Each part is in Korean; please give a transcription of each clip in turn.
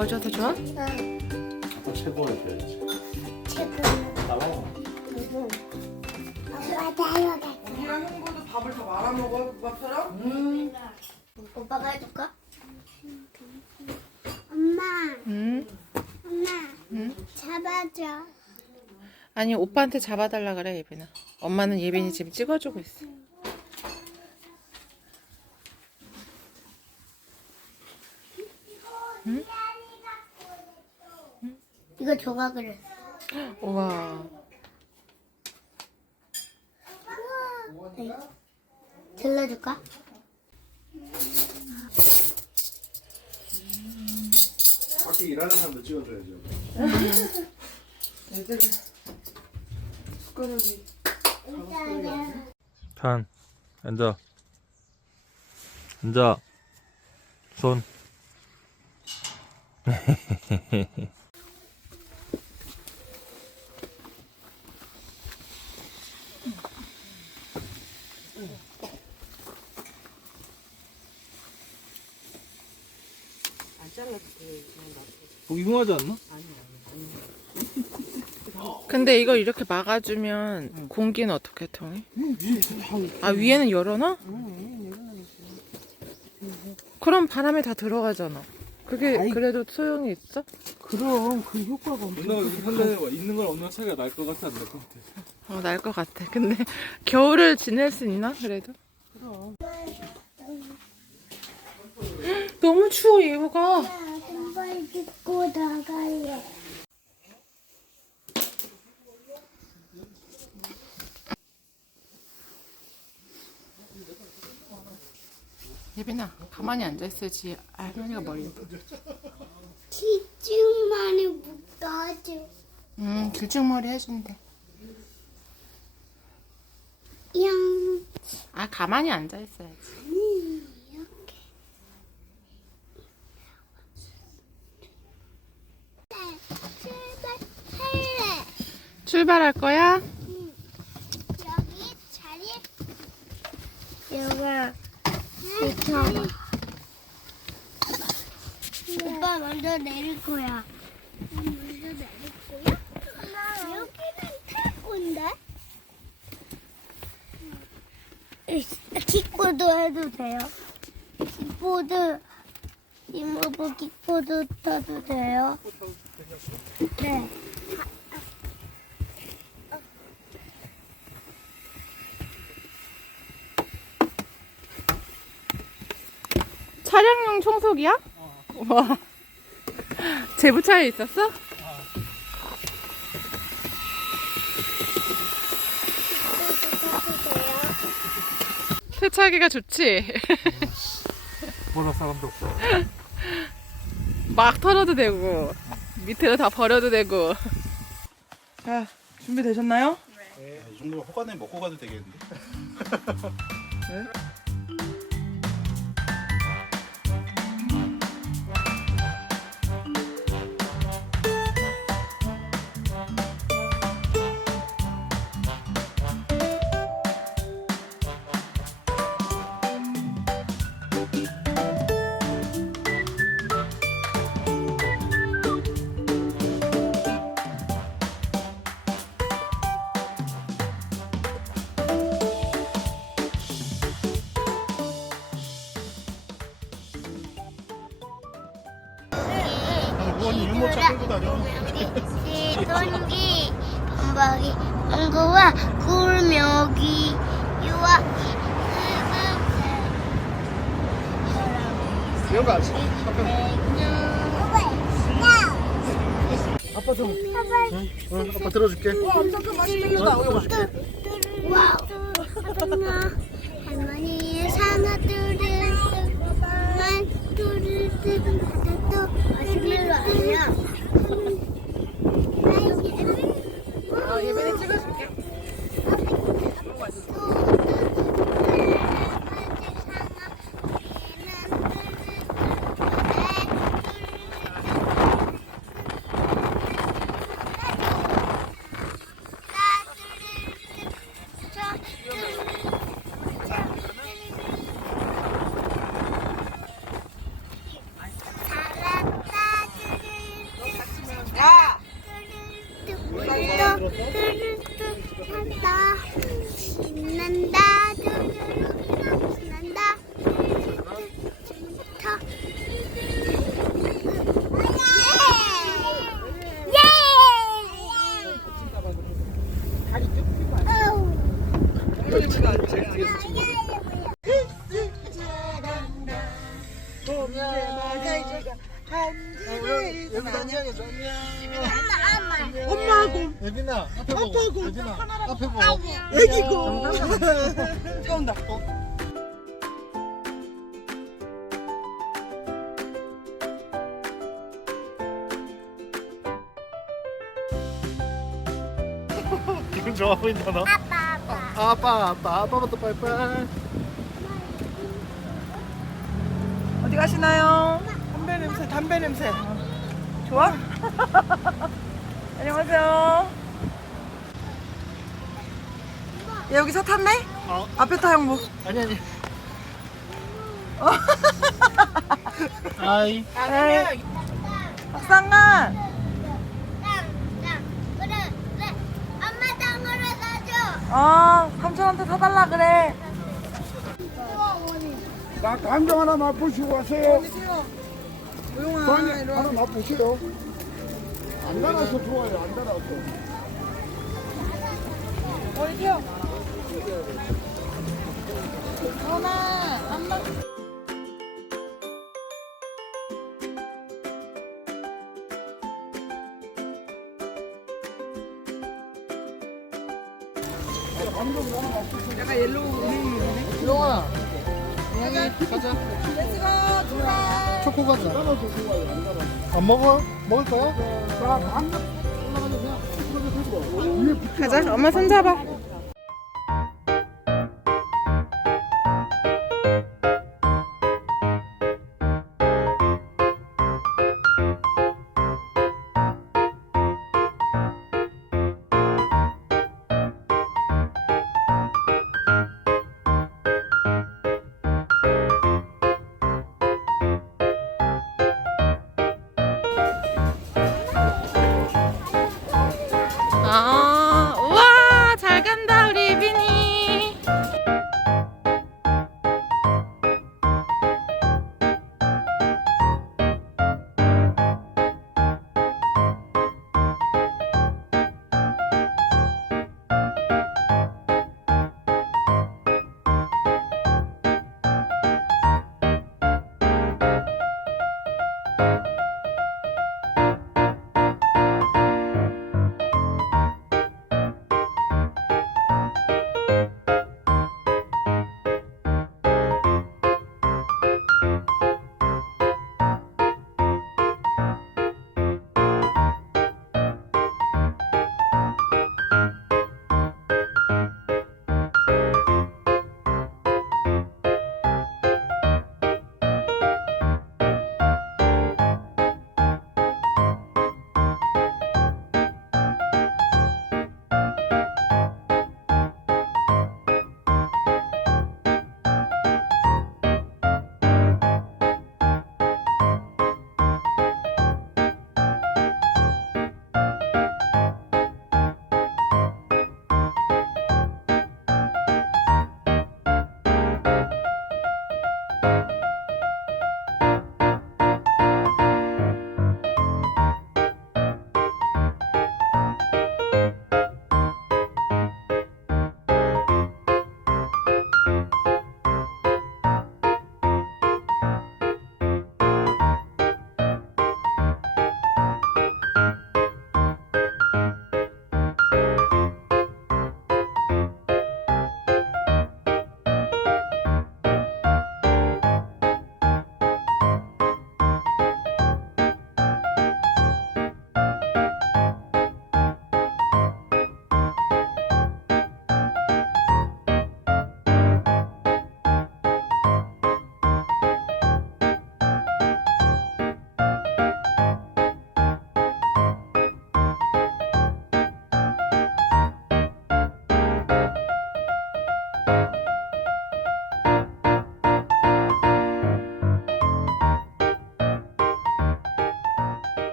아빠 업어줘서 좋아? 응, 아빠 최고 해줘야지. 최고. 따라와. 누구? 아빠 따라갈게. 우리랑 형부도 밥을 다 말아 먹어 밥처럼? 오빠가 해줄까? 엄마, 응. 엄마, 응? 잡아줘. 아니 오빠한테 잡아달라 그래 예빈아. 엄마는 예빈이 지금 찍어주고 있어. 이거 줘가 그래. 우와. 네. 들려줄까? 밖에 일하는 사람도 찍어줘야죠. 애들 숟가락이 칸 앉아 앉아 손 안 잘라도 돼 그냥 놔둬 뭐 이거하지 않나? 근데 이걸 이렇게 막아주면 공기는 어떻게 통해? 아 위에는 열어놔? 그럼 바람이 다 들어가잖아. 그게 아이. 그래도 소용이 있어? 그럼 그 효과가 엄청 누나 여기 산다에 있는 건 없는 차이가 날 것 같아 안 날 것 같아 어, 날 것 같아. 근데 겨울을 지낼 수 있나? 그래도? 너무 추워, 예보가. 신발 딛고 나갈래. 예빈아, 가만히 앉아있어야지. 할머니가 머리. 기증만이 묶어줘. 음, 길쭉머리 해준대. 양. 아, 가만히 앉아있어야지. 이렇게. 출발할래. 출발할 거야? 여기 자리. 여가 붙어봐. 오빠 먼저 내릴 거야. 먼저 내릴 거야? 여기는 탈건데? 킥보드 해도 돼요? 킥보드 이모부 킥보드 타도 돼요? 네. 차량용 청소기야? 와. 제부차에 있었어? 세차하기가 좋지? 뭐라 사람도 없어 막 털어도 되고, 밑으로 다 버려도 되고. 자 준비되셨나요? 네, 이 정도면 호간에 먹고 가도 되겠는데. 무 범벅이 응구와 굴명이 유아 이런 거 알지? 아빠 좀. 응, 아빠 들어줄게. 엄청 맛있는 거 들어줄게. 와우 엄마 할머니 사나들은 만 뚜르르 또 마시멜로 아니야 やった! 기분 좋아 보인다 너 아빠 아빠. 아, 아빠 아빠 아빠부터 빠이빠이 어디 가시나요? 담배 냄새 담배 냄새 좋아? 안녕하세요 얘 여기 차 탔네? 어 앞에 타 형부 아니 아니 아이 네. 박상관 땅, 땅. 그래, 그래. 엄마 땅으로 어 삼촌한테 사달라 그래 나 감정 하나 맛보시고 가세요. 조용아 하나 맛보세요. 안 달아서 좋아요. 안 달아서. 어디 태워 전화 안마 약간 옐로우 은행이네 용아 가자 초코 가자 안 먹어? 먹을 거야? 가자. 엄마 손 잡아. 아, 우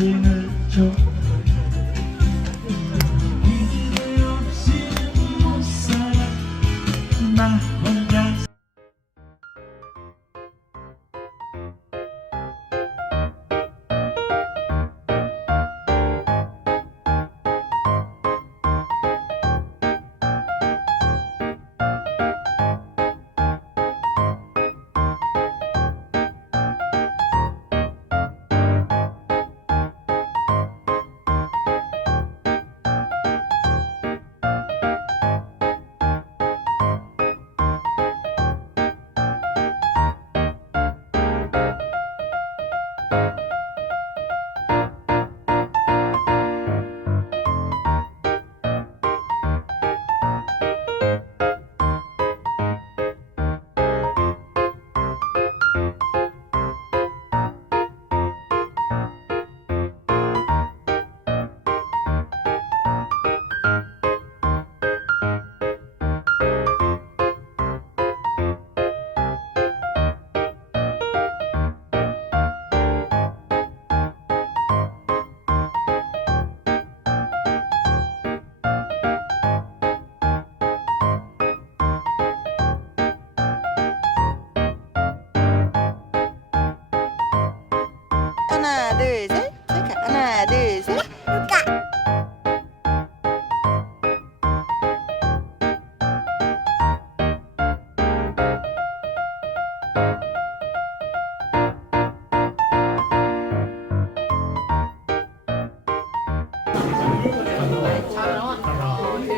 당신을 줘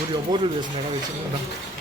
우리 여보를 위해서 내가 이거 찍는다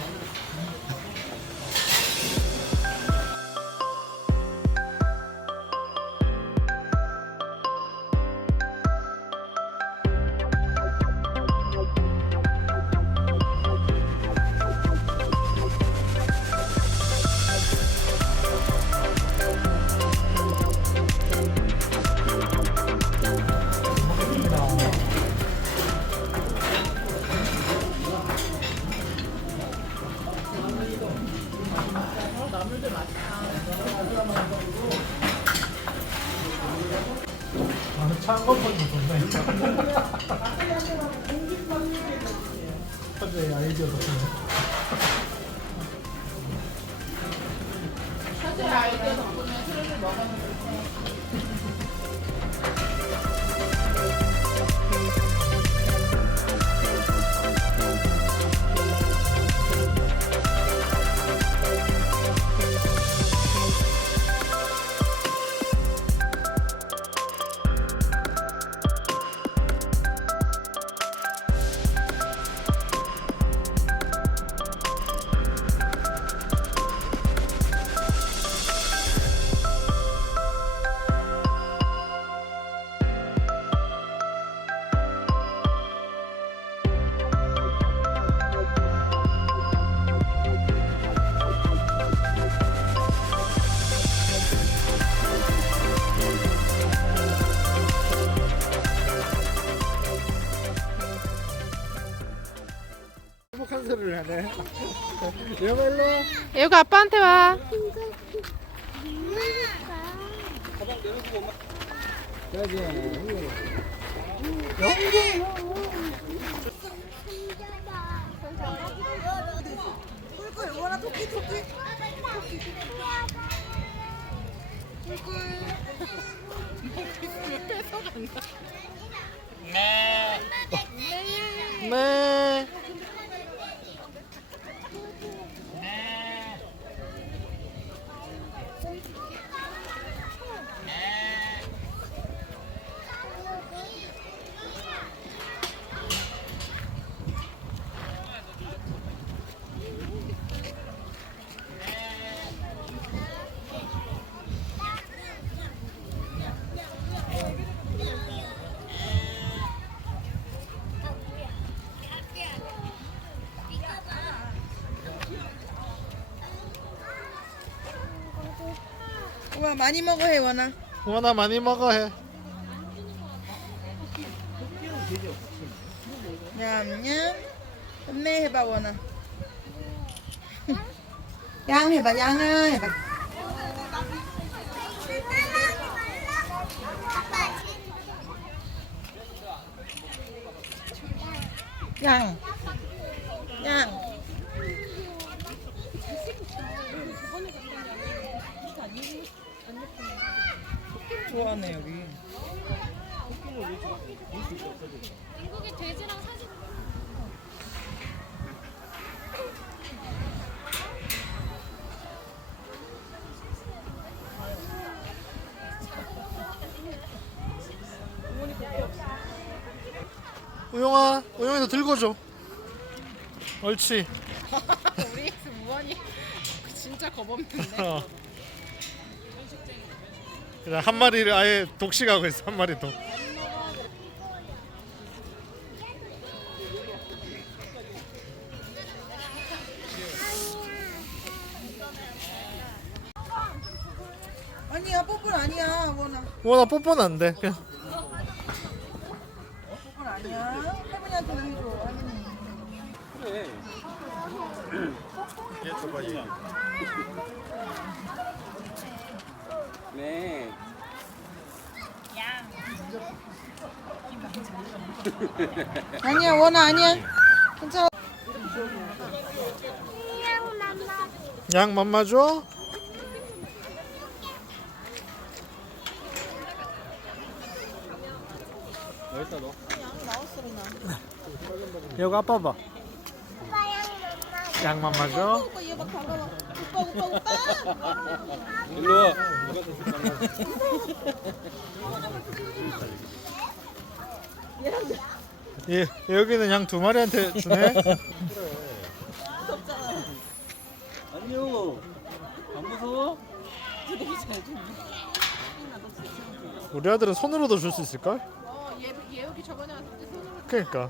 와. 꿀꿀 원아 토끼 토끼 네 우와 많이 먹어 해 원아. 원아 많이 먹어 해 냠냠. 혼내 해봐 원아. 양 해봐 양아 해봐. 양. 양. 좋아하네 여기. 우영아 우영이도 들고 줘. 옳지. 우리 무한이 진짜 겁없는데. 어. 그냥 한 마리를 아예 독식하고 있어 한 마리 독 아니야 뽀뽀는 아니야 원아. 원아 뽀뽀는 안 돼 그냥 뽀뽀는 아니야. 할머니한테도 해줘 할머니. 그래. 뽀뽀 아니야 원아 아니야. 괜찮아. 양 맘마 줘? 여기 아빠 봐. 양 맘마 줘? 예, 여기는 양 두 마리한테 주네. 안녕. 안 무서워? 우리 아들은 손으로도 줄 수 있을걸? 얘, 얘 여기 저번에 왔을 때 손으로 그러니까.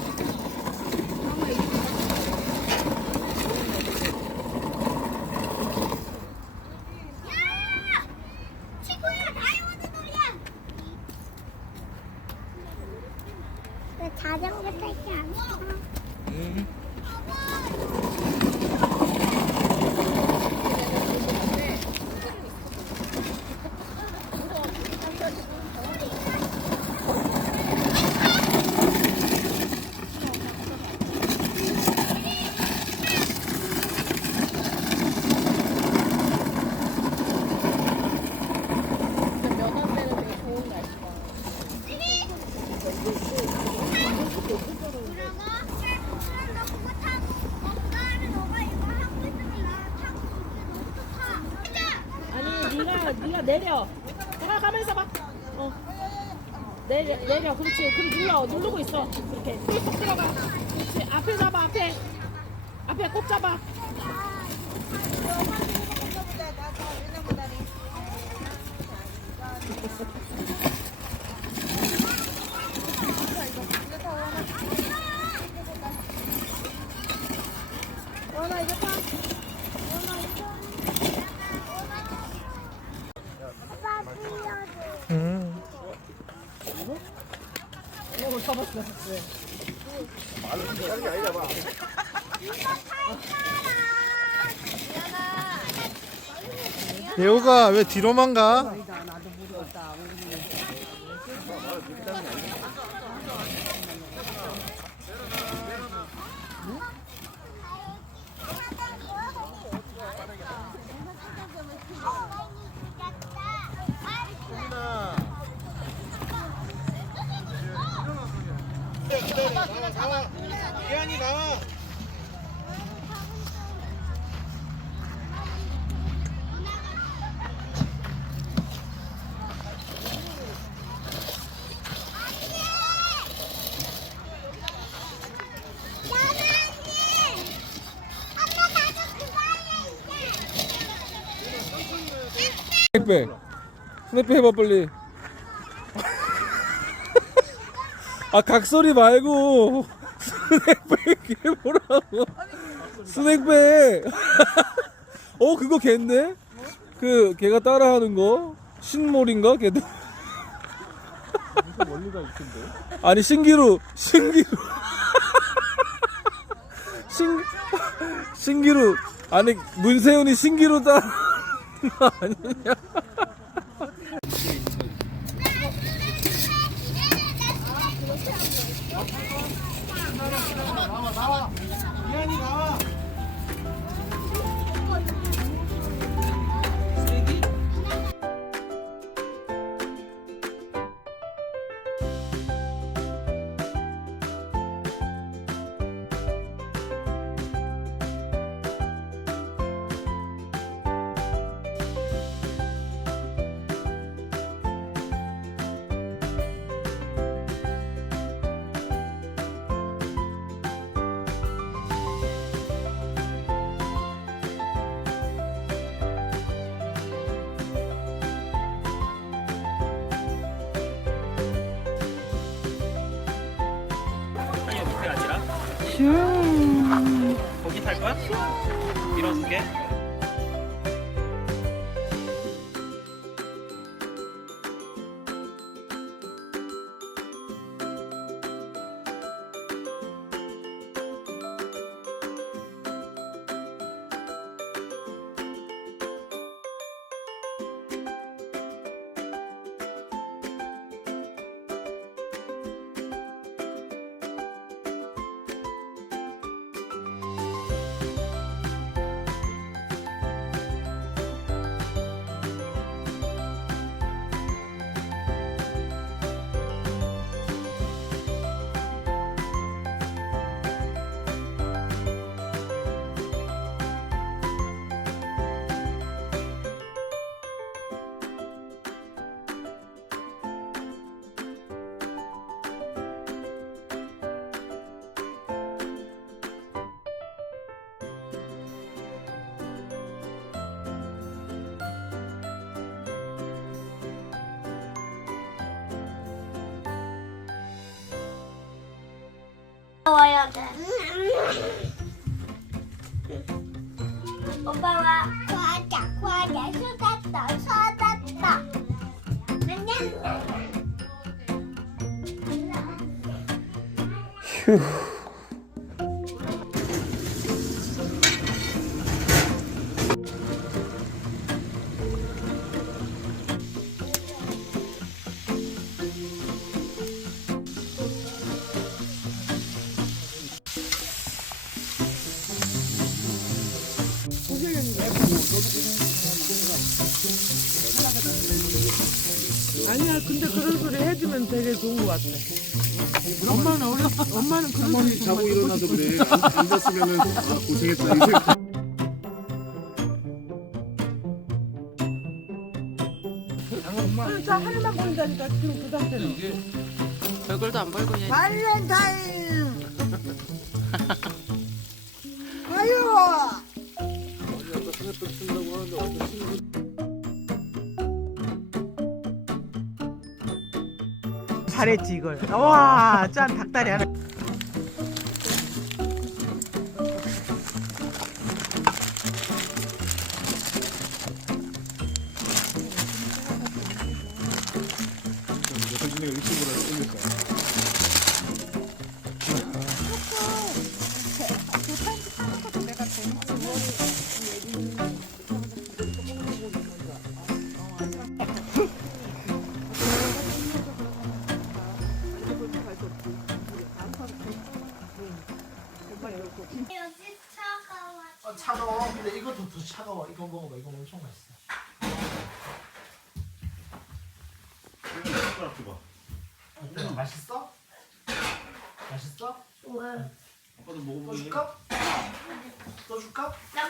친구야 다이아몬드 놀이야 왜 자전거 타지 않아? 들어가 그럼 너 그거 타고 엄마는 너가 이거 하고 있으면 나 타고 너도 타 아니 네가 네가 내려. 가 가면서 봐. 어. 내려. 그렇지. 그럼 눌러. 누르고 있어. 그렇게. 쏙 들어가. 그렇지. 앞에 잡아. 앞에. 앞에 꼭 잡아. 예호가 왜 뒤로만 가? 스낵백. 스낵백 해봐 빨리. 아 각소리 말고 스낵백 해보라고. 스낵백. 어 그거 걔인데? 그 걔가 따라하는 거 신몰인가 걔도. 아니 신기루 신기루 신 신기루 아니 문세윤이 신기루 따라 아니냐? 예한이 나와. 거기 탈 거야? 밀어줄게. 와야 돼. 오빠가 과자 과자 쏟았다 쏟았다. 안녕. 아 되게 좋은 것 같아 엄마는 어려 엄마는 그런 소리 자고 일어나서 그래. 안- 앉았으면은 아, 고생했다. 이 생각. 자 하늘만 보인다니까 지금 그 상태는 얼굴도 안 보이고 그냥 발렌타인 아유 잘했지 이걸. 와 짠 닭다리 하나 차가워. 근데 이것도 더 차가워. 이거 먹어봐. 이거 엄청 맛있어. 숟가락 줘봐. 어때? 맛있어? 맛있어? 아빠도 또 먹어보니. 줄까? 또 줄까? 나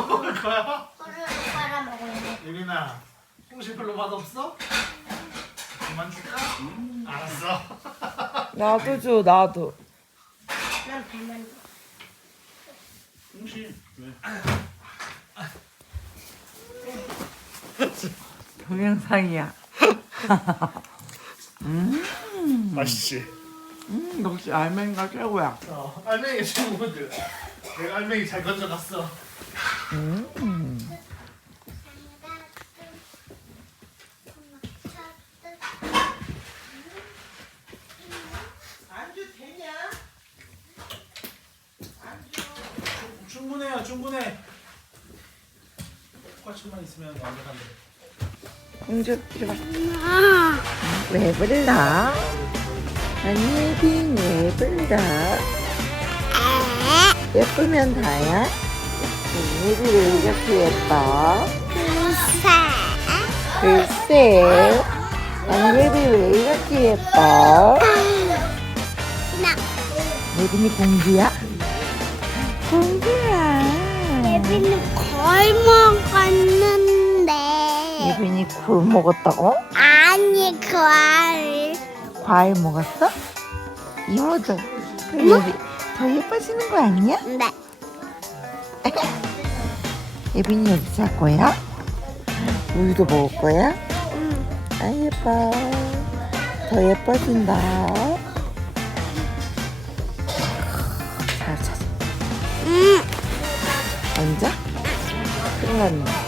먹을 거야? 그걸 빨아 먹어야 예린아, 홍시 별로 맛 없어? 그만 줄까? 알았어. 나도 줘 나도 난 배만 줘. 홍시 왜? 동영상이야 맛있지. 음 역시 알맹이가 최고야 어, 알맹이 친구들. 내가 알맹이 잘 건져놨어. 안주 되냐? 안주. 충분해요, 충분해. 똑같이만 있으면 완벽한데. 공주 이리 와. 왜 불러? 언니빈 왜 불러? 예쁘면 다야? 언니비 왜 이렇게 예뻐? 글쎄 언니비 왜 이렇게 예뻐? 예빈이 공주야? 공주야 예빈이 거의. 예빈이 굴 먹었다고? 아니 과일. 과일 먹었어? 이모도 그 예비 더 예뻐지는 거 아니야? 네. 예빈이 여기 잘 거야? 우유도 먹을 거야? 아 예뻐 더 예뻐진다 앉아? 큰일 났네.